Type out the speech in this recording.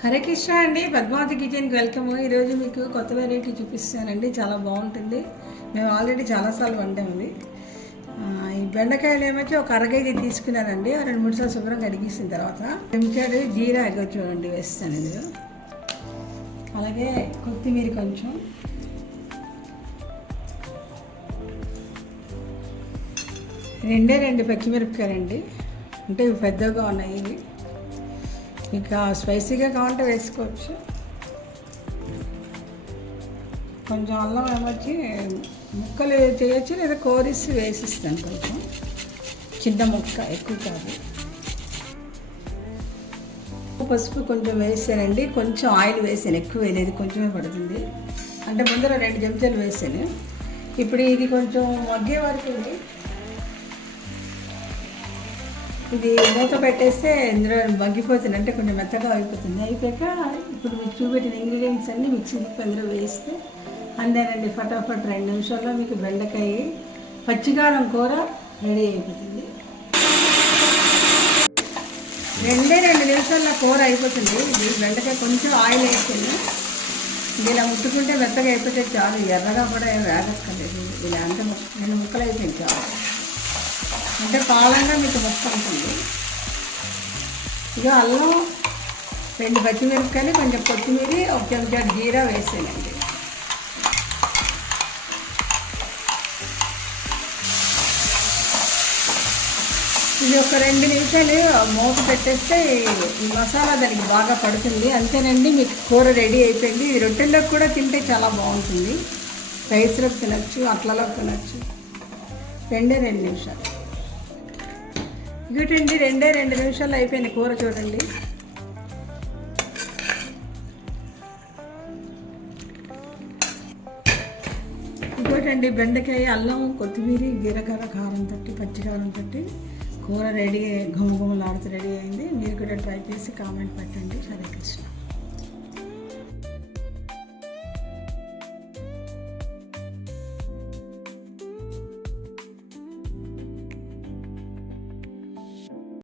హరే కృష్ణ అండి, పద్మావతి కిచెన్కి వెల్కమ్. ఈరోజు మీకు కొత్త వెరైటీ చూపిస్తానండి. చాలా బాగుంటుంది. మేము ఆల్రెడీ చాలాసార్లు వండాము. ఈ బెండకాయలు ఏమొచ్చి ఒక అరగైదు తీసుకున్నానండి. 2-3 సార్లు శుభ్రంగా కడిగేసిన తర్వాత చెంచాడు జీరా చూడండి వేస్తాను ఇందులో. అలాగే కొత్తిమీర కొంచెం, రెండు పచ్చిమిరపకాయలండి. అంటే ఇవి పెద్దగా ఉన్నాయి. ఇవి ఇంకా స్పైసీగా కావాలంటే వేసుకోవచ్చు. కొంచెం అల్లం ఏమొచ్చి ముక్కలు చేయొచ్చు, లేదా కోరిసి వేసిస్తాను. కొంచెం చిన్న ముక్క, ఎక్కువ కాదు. పసుపు కొంచెం వేసానండి. కొంచెం ఆయిల్ వేసాను, ఎక్కువ వేయలేదు, కొంచెమే పడుతుంది. అంటే ముందర 2 చెంచాలు వేసాను. ఇప్పుడు ఇది కొంచెం మగ్గే వరకు ఇది మూత పెట్టేస్తే ఇందులో మగ్గిపోతుంది. అంటే కొంచెం మెత్తగా అయిపోతుంది. అయిపోయాక ఇప్పుడు మీకు చూపెట్టిన ఇంగ్రీడియంట్స్ అన్నీ మిక్సీ అందులో వేస్తే అంతేనండి. ఫటాఫట్ 2 నిమిషాల్లో మీకు బెండకాయ పచ్చికారం కూర రెడీ అయిపోతుంది. 2 నిమిషాల్లో కూర అయిపోతుంది. ఇది బెండకాయ కొంచెం ఆయిల్ వేస్తుంది. ఇలా ముట్టుకుంటే మెత్తగా అయిపోతే చాలు. ఎర్రగా కూడా వేగక్కర్లేదు. ఇలా అంటే 2 ముక్కలు అయిపోయింది చాలు. అంటే పాలంగా మీకు మొత్తం ఉంటుంది. ఇక అల్లం, 2 పచ్చిమిరపకాయలు, కొంచెం కొత్తిమీర, ఒక చెంచా జీరా వేసానండి. ఇది ఒక 2 నిమిషాలు మూత పెట్టేస్తే ఈ మసాలా దానికి బాగా పడుతుంది. అంతేనండి, మీకు కూర రెడీ అయిపోయింది. ఇది రొట్టెల్లోకి కూడా తింటే చాలా బాగుంటుంది. రైస్లోకి తినచ్చు, అట్లలోకి తినచ్చు. 2 నిమిషాలు. ఇగోటండి, 2 నిమిషాలు అయిపోయింది కూర చూడండి. ఇంకోటండి, బెండకాయ, అల్లం, కొత్తిమీర, జీలకర్ర, కారంతో, పచ్చికారంతో కూర రెడీ, ఘుమఘుమలాడుతూ రెడీ అయింది. మీరు కూడా ట్రై చేసి కామెంట్ పెట్టండి. హరే కృష్ణ.